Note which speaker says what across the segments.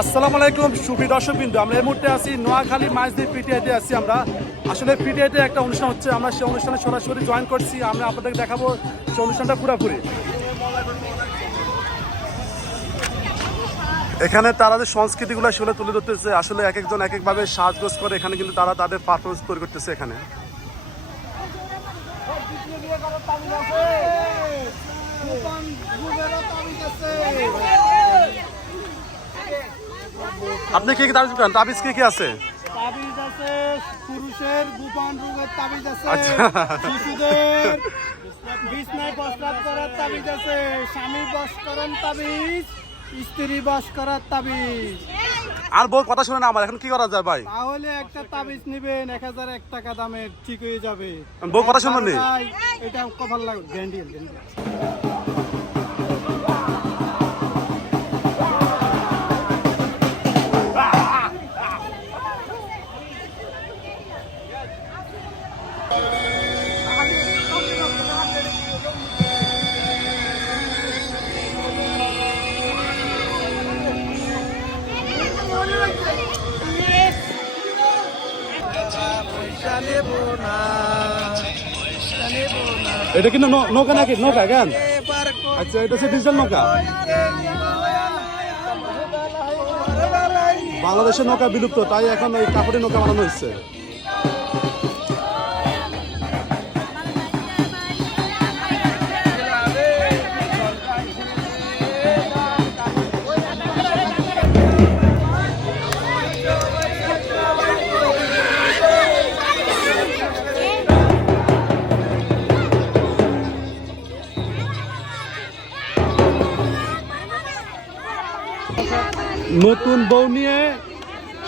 Speaker 1: আসসালামু আলাইকুম সুবি দর্শক বিন্দু আমরা এই মুহূর্তে আছি নোয়াখালী মাইজদি পিটিআইতে আছি আমরা। আসলে পিটিআইতে একটা অনুষ্ঠান হচ্ছে, আমরা সেই অনুষ্ঠানে সরাসরি জয়েন করছি। আমরা আপনাদের দেখাবো সেই অনুষ্ঠানটা পুরোপুরি। এখানে তারা যে সংস্কৃতিগুলো সেগুলো তুলে ধরতেছে, আসলে এক একজন এক একভাবে সাজগোজ করে এখানে কিন্তু তারা তাদের পারফরমেন্স তৈরি করতেছে এখানে। আপনি কি কি তাবিজ করেন? তাবিজ কি কি আছে?
Speaker 2: তাবিজ আছে পুরুষের গোপন রোগের তাবিজ আছে
Speaker 1: আচ্ছা।
Speaker 2: শিশুদের বিছনায় প্রস্রাব করার তাবিজ আছে স্বামী বশকরণ তাবিজ স্ত্রী বশ করার তাবিজ।
Speaker 1: আর বউ কথা শুনে না আমার এখন কি করা যায় ভাই?
Speaker 2: তাহলে একটা তাবিজ নিবেন এক হাজার এক টাকা দামের ঠিক হয়ে যাবে।
Speaker 1: বউ কথা শুনবেন
Speaker 2: এটা কভার লাগবে গ্যান্ডিয়াল
Speaker 1: এটা কিন্তু নৌকা নাকি? নৌকা কেন আচ্ছা এটা হচ্ছে ডিজিটাল নৌকা। বাংলাদেশের নৌকা বিলুপ্ত, তাই এখন ওই কাপড়ের নৌকা বানানো হচ্ছে নতুন বউ নিয়ে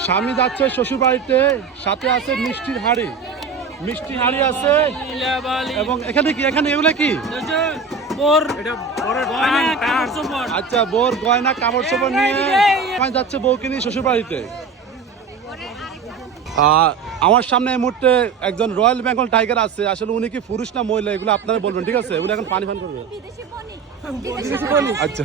Speaker 1: স্বামী যাচ্ছে শ্বশুর বাড়িতে সাথে আছে মিষ্টির হাড়ি। মিষ্টি হাড়ি আছে। এবং এখানে কি? এখানে এগুলো কি? আচ্ছা বোর গয়না কাপড় চোপড় নিয়ে যাচ্ছে বউকে নিয়ে শ্বশুর বাড়িতে আমার সামনে এই মুহূর্তে একজন রয়্যাল বেঙ্গল টাইগার আছে। আসলে উনি কি পুরুষ না মহিলা? এগুলো আপনারা বলবেন ঠিক আছে? এগুলো এখন পানি ফান করবে। আচ্ছা।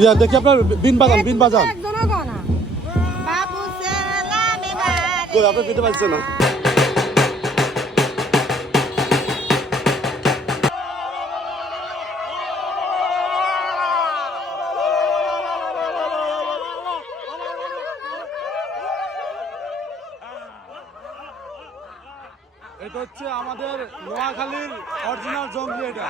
Speaker 1: ইয়া দেখি আপনার বিন বাজান বিন বাজান।
Speaker 3: বাবু সালামে বারে
Speaker 1: আপনি পেতে পারছেন না? এটা হচ্ছে আমাদের নোয়াখালীর অরিজিনাল জঙ্গলি এটা।